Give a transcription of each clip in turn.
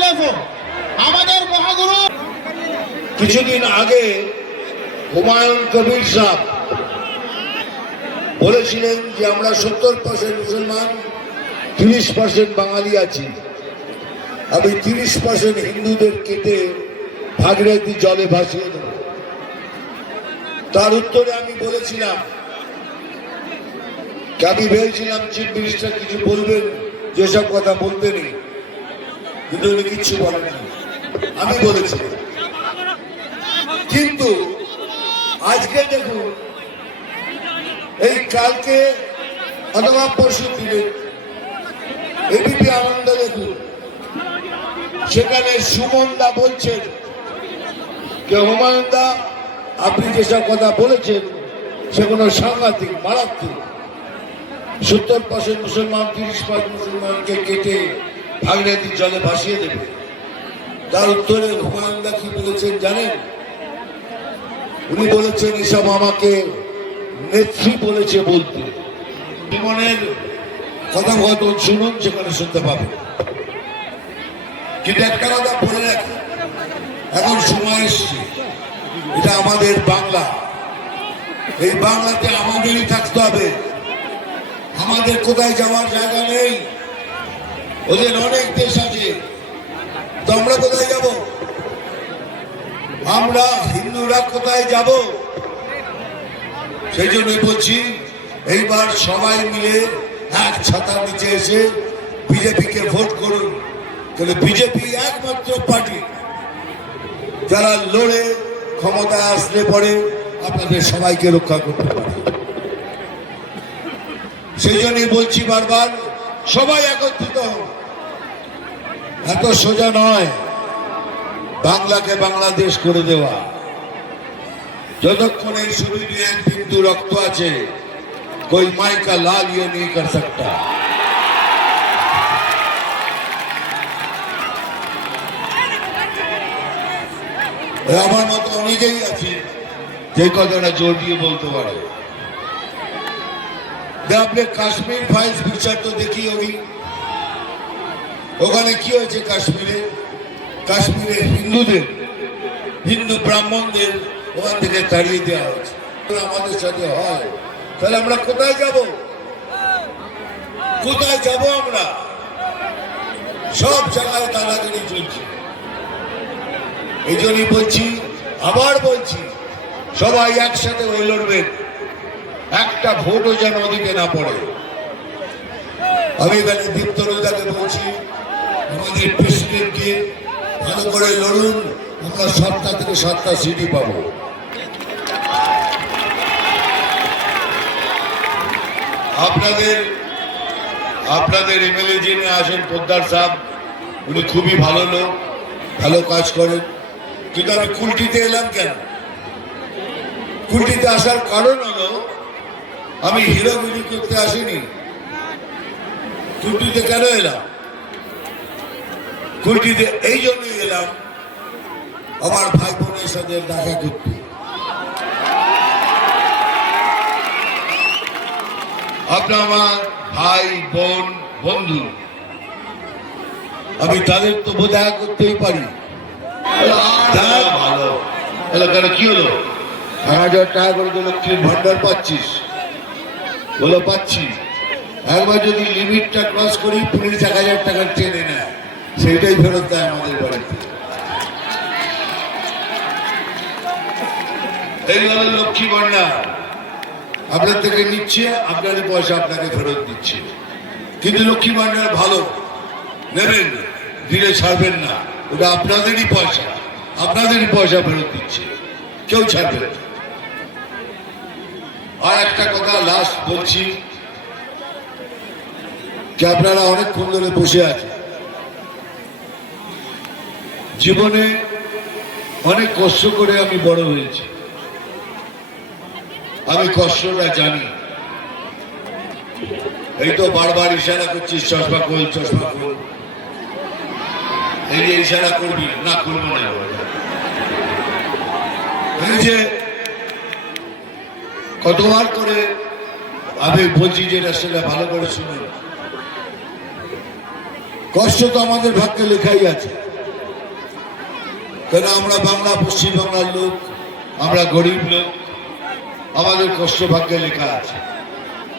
চলে আসো আমাদের মহাগুরু। কিছুদিন আগে হুমায়ুন কবির সাহেব বলেছিলেন যে আমরা 70% মুসলমান, 30% বাঙালি আছি। আমি 30% হিন্দুদের কেটে ভাগীরথী জলে ভাসিয়ে দেব। তার উত্তরে আমি বলেছিলাম, আমি ভেবেছিলাম চিফ মিনিস্টার কিছু বলবেন, যেসব কথা বলতে নেই, কিন্তু উনি কিচ্ছু বলেন। আমি বলেছি, কিন্তু আজকে দেখুন, এই কালকে অথবা পরশু দিনে এবিপি আনন্দ দেখুন, সেখানে সুমন দা বলছেন যে হুমায়ুন দা আপনি যেসব কথা বলেছেন সেগুলো সাংঘাতিক, মারাত্মক। 70% মুসলমান, 30% মুসলমানকে কেটে ভাগীরথীর জলে ভাসিয়ে দেবে। তার উত্তরে হুমায়ুন দা কি বলেছেন জানেন? উনি বলেছেন এসব আমাকে নেত্রী বলেছে বলতে। জীবনের কথা হয়তো শুনুন, সেখানে শুনতে পাবেন। কিন্তু একটা কথা বলে রাখি, এখন সময় এসছে, এটা আমাদের বাংলা, এই বাংলাতে আমাদেরই থাকতে হবে। আমাদের কোথায় যাওয়ার জায়গা নেই, ওদের অনেক দেশ আছে, তো আমরা কোথায় যাব? আমরা হিন্দুরা কোথায় যাব? সেই জন্যই বলছি, এইবার সবাই মিলে এক ছাতার নিচে এসে বিজেপিকে ভোট করুন। তাহলে বিজেপি একমাত্র পার্টি যারা লড়ে ক্ষমতায় আসলে পরে আপনাদের সবাইকে রক্ষা করতে পারে। সেই জন্যই বলছি বারবার, সবাই একত্রিত হন। এত সোজা নয় বাংলাকে বাংলাদেশ করে দেওয়া। যতক্ষণ এই শরীরে এক বিন্দু রক্ত আছে, कोई माई का लाल ये नहीं कर सकता। আমার মতো অনেকেই আছে যে কথাটা জোর দিয়ে বলতে পারে। আপনি কাশ্মীর ফাইলস বিচার তো দেখি হোগি, ওখানে কি হয়েছে কাশ্মীরে? কাশ্মীরের হিন্দুদের, হিন্দু ব্রাহ্মণদের ওখান থেকে তাড়িয়ে দেওয়া হয়েছে। আমাদের সাথে হয়, তাহলে আমরা কোথায় যাব? কোথায় যাব? আমরা সব জায়গায় দাদাগিরি চলছে। এই জন্যই বলছি, আবার বলছি, সবাই একসাথে হয়ে লড়বেন, একটা ভোটও যেন ওদিকে না পড়ে। আমি এখানে দীপ্তরদাকে বলছি, আমাদের প্রেসিডেন্টকে ভালো করে লড়ুন, আমরা 7টা থেকে 7টা সিটই পাবো। আপনাদের এমএলএ যিনি আসেন পোদ্দার সাহেব, উনি খুবই ভালো লোক, ভালো কাজ করেন। কিন্তু আমি কুলটিতে এলাম কেন? কুলটিতে আসার কারণ হলো, আমি হিরোগিরি করতে আসিনি। কুলটিতে কেন এলাম? কুলটিতে এই জন্যই এলাম, আমার ভাই বোনের সাথে দেখা করতে। আপনার আমার ভাই বোন বন্ধু, আমি তাদের তো দেখা করতেই পারি। ভালো কেন, কি হলো? 1000 টাকা করে তো লক্ষ্মীর ভান্ডার পাচ্ছিস? বলো পাচ্ছি। একবার যদি লিমিটটা ক্রস করি, পুলিশ 1000 টাকার চেনে নেয়, সেইটাই ফেরত দেয় আমাদের বাড়িতে। এই হলো লক্ষ্মী ভান্ডার, আপনার থেকে নিচ্ছে, আপনারই পয়সা আপনাকে ফেরত দিচ্ছে। কিন্তু লক্ষ্মী ভান্ডার ভালো, নেবেন, দিলে ছাড়বেন না, ওটা আপনাদেরই পয়সা, আপনাদেরই পয়সা ফেরত দিচ্ছে, কেউ ছাড়বে না। আর একটা কথা লাস্ট বলছি, যে আপনারা অনেকক্ষণ ধরে বসে আছেন, জীবনে অনেক কষ্ট করে আমি বড় হয়েছি, আমি কষ্টটা জানি। এই তো বারবার ইশারা করছিস, চশমা খোল, চশমা খোল, এই যে ইশারা করবি না, করবো না। এই যে কতবার করে আমি বলছি, যে সেটা ভালো করে শুনুন। কষ্ট তো আমাদের ভাগ্যে লেখাই আছে। কেন আমরা বাংলা, পশ্চিম বাংলার লোক, আমরা গরিব লোক, আমাদের কষ্ট ভাগ্যে লেখা আছে,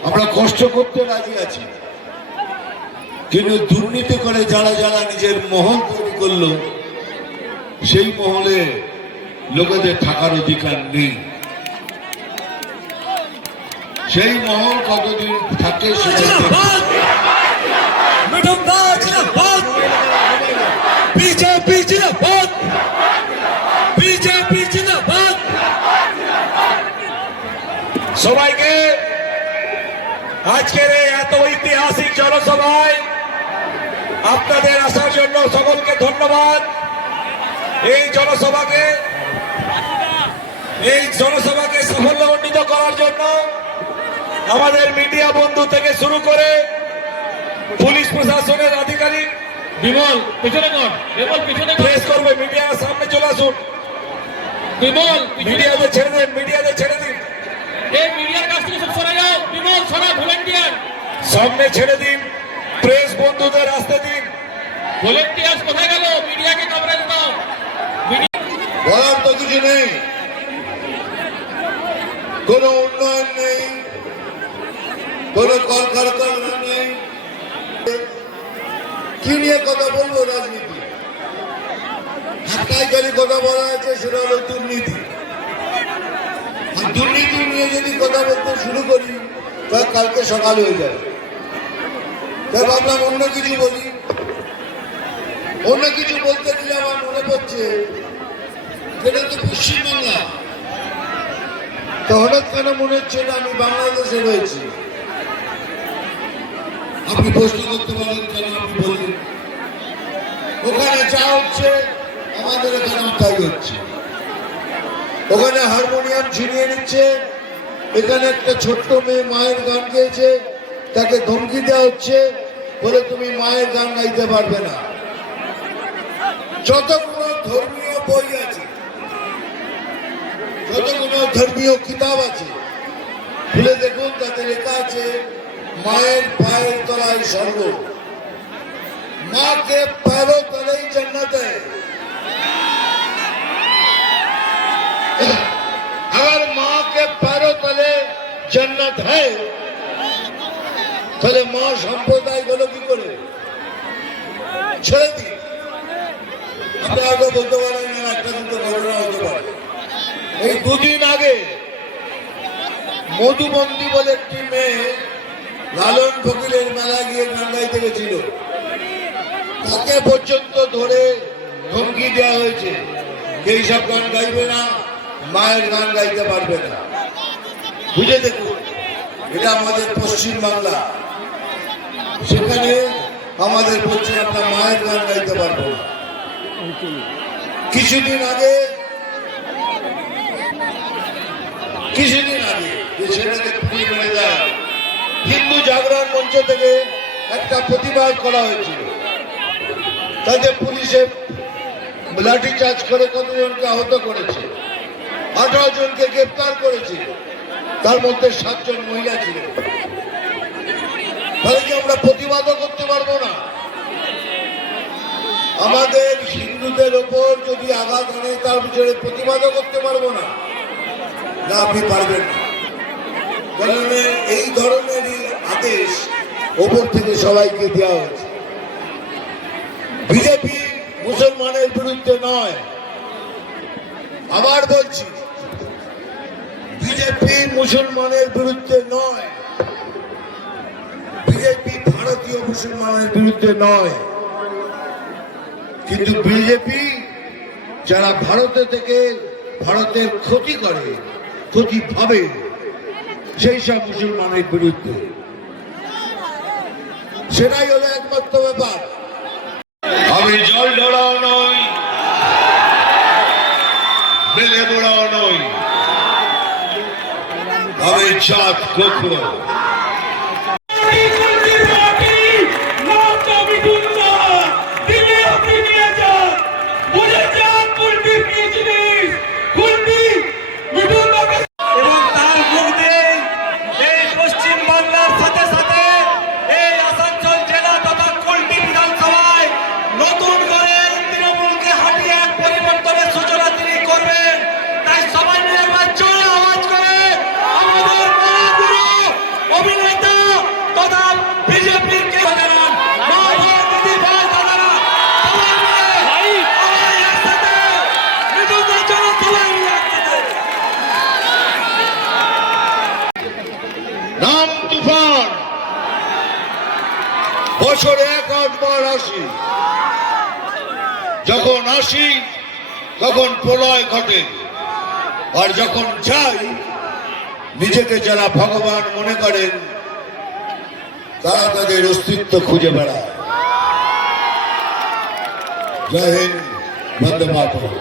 আমরা কষ্ট করতে রাজি আছি। কিন্তু দুর্নীতি করে যারা যারা নিজের মহল তৈরি করলো, সেই মহলে লোকেদের থাকার অধিকার নেই। সেই মহল কতদিন থাকে সেটা বিজেপি জিন্দাবাদ, বিজেপি জিন্দাবাদ। সবাইকে আজকের এই এত ঐতিহাসিক জনসভায় আপনাদের আসার জন্য সকলকে ধন্যবাদ। এই জনসভাকে সাফল্যমণ্ডিত করার জন্য আমাদের মিডিয়া বন্ধু থেকে শুরু করে পুলিশ প্রশাসনের আধিকারিক, বিমল পিছনে কর, বিমল পিছনে কর, প্রেস করবে, মিডিয়ার সামনে চলে আসুন। বিমল মিডিয়াতে ছেড়ে দিন, মিডিয়াতে ছেড়ে দিন, এই মিডিয়ার কাছ থেকে সব সরে যাও। বিমল সরা, ভলেন্টিয়ার সামনে ছেড়ে দিন, প্রেস বন্ধুদের আসতে দিন। ভলেন্টিয়ার কোথায় গেল? মিডিয়াকে কভারেজ দাও। বলার তো কিছু নেই, কোনো উন্নয়ন নেই, কোনো কলকারখানা নেই। কি নিয়ে কথা বলবো? রাজনীতি। একটাই খালি কথা বলা আছে, সেটা হলো দুর্নীতি। আর দুর্নীতি নিয়ে যদি কথা বলতে শুরু করি, তাহলে কালকে সকাল হয়ে যাবে। তাই ভাবলাম অন্য কিছু বলি। অন্য কিছু বলতে গেলে আমার মনে পড়ছে, এটা তো পশ্চিমবাংলা, তো হঠাৎ কেন মনে হচ্ছে না আমি বাংলাদেশে রয়েছি। আপনি প্রশ্ন করতে পারেন কেন আপনি বললেন? ওখানে যা হচ্ছে আমাদের এখানে তাই হচ্ছে। ওখানে হারমোনিয়াম ছিনিয়ে নিচ্ছে, এখানে একটা ছোট্ট মেয়ে মায়ের গান গেয়েছে, তাকে ধমকি দেওয়া হচ্ছে, বলে তুমি মায়ের গান গাইতে পারবে না। যতগুলো ধর্মীয় বই আছে, যতগুলো ধর্মীয় কিতাব আছে, খুলে দেখুন, তাতে লেখা আছে মায়ের পায়ের তলায় স্বর্গ, माँ के पैरों तले ही जन्नत है। अगर माँ के पैरों तले जन्नत है, তাহলে মা সম্প্রদায় গুলো কি করে ছেড়ে দিই? আপনি আগে বলতে পারেন একটা দুটো ঘটনা হতে পারে। এই দুদিন আগে মধুবন্দী বলে একটি মেয়ে লালন ফকিরের মেলা গিয়ে গান গাইতে গেছিল, তাকে পর্যন্ত ধরে ধমকি দেওয়া হয়েছে, এইসব গান গাইবে না, মায়ের গান গাইতে পারবে না। বুঝে দেখুন, এটা আমাদের পশ্চিম বাংলা, সেখানে আমাদের বলছে আমরা মায়ের গান গাইতে পারবো না। কিছুদিন আগে সেটাকে পুড়িয়ে মেরে দেয়, হিন্দু জাগরণ মঞ্চ থেকে একটা প্রতিবাদ করা হয়েছিল, তাতে পুলিশে লাঠিচার্জ করে কতজনকে আহত করেছে, 18 জনকে গ্রেপ্তার করেছে, তার মধ্যে 7 জন মহিলা ছিলেন। তাহলে কি আমরা প্রতিবাদও করতে পারবো না? আমাদের হিন্দুদের ওপর যদি আঘাত আনে তার পিছনে প্রতিবাদও করতে পারবো না? না, আপনি পারবেন না। কারণ এই ধরনেরই আদেশ ওপর থেকে সবাইকে দেওয়া হয়েছে। বিজেপি মুসলমানের বিরুদ্ধে নয়, আবার বলছি, বিজেপি মুসলমানের বিরুদ্ধে নয়, বিজেপি ভারতীয় মুসলমানের বিরুদ্ধে নয়। কিন্তু বিজেপি যারা ভারতে থেকে ভারতের ক্ষতি করে, ক্ষতি ভাবে, সেই সব মুসলমানের বিরুদ্ধে। সেটাই হলো একমাত্র ব্যাপার। আমি জল ঢোড়াও নই, বেলে বোড়াও নই, আমি চাঁদ কখনো। নতুন করে তৃণমূলকে হারিয়ে এক পরিবর্তনের নাম তুফান। বছরে এক আধবার আসি, যখন আসি তখন প্রলয় ঘটে, আর যখন যাই নিজেকে যারা ভগবান মনে করেন তারা তাদের অস্তিত্ব খুঁজে বেড়ায়। জয় হিন্দ, বন্দে মাতরম।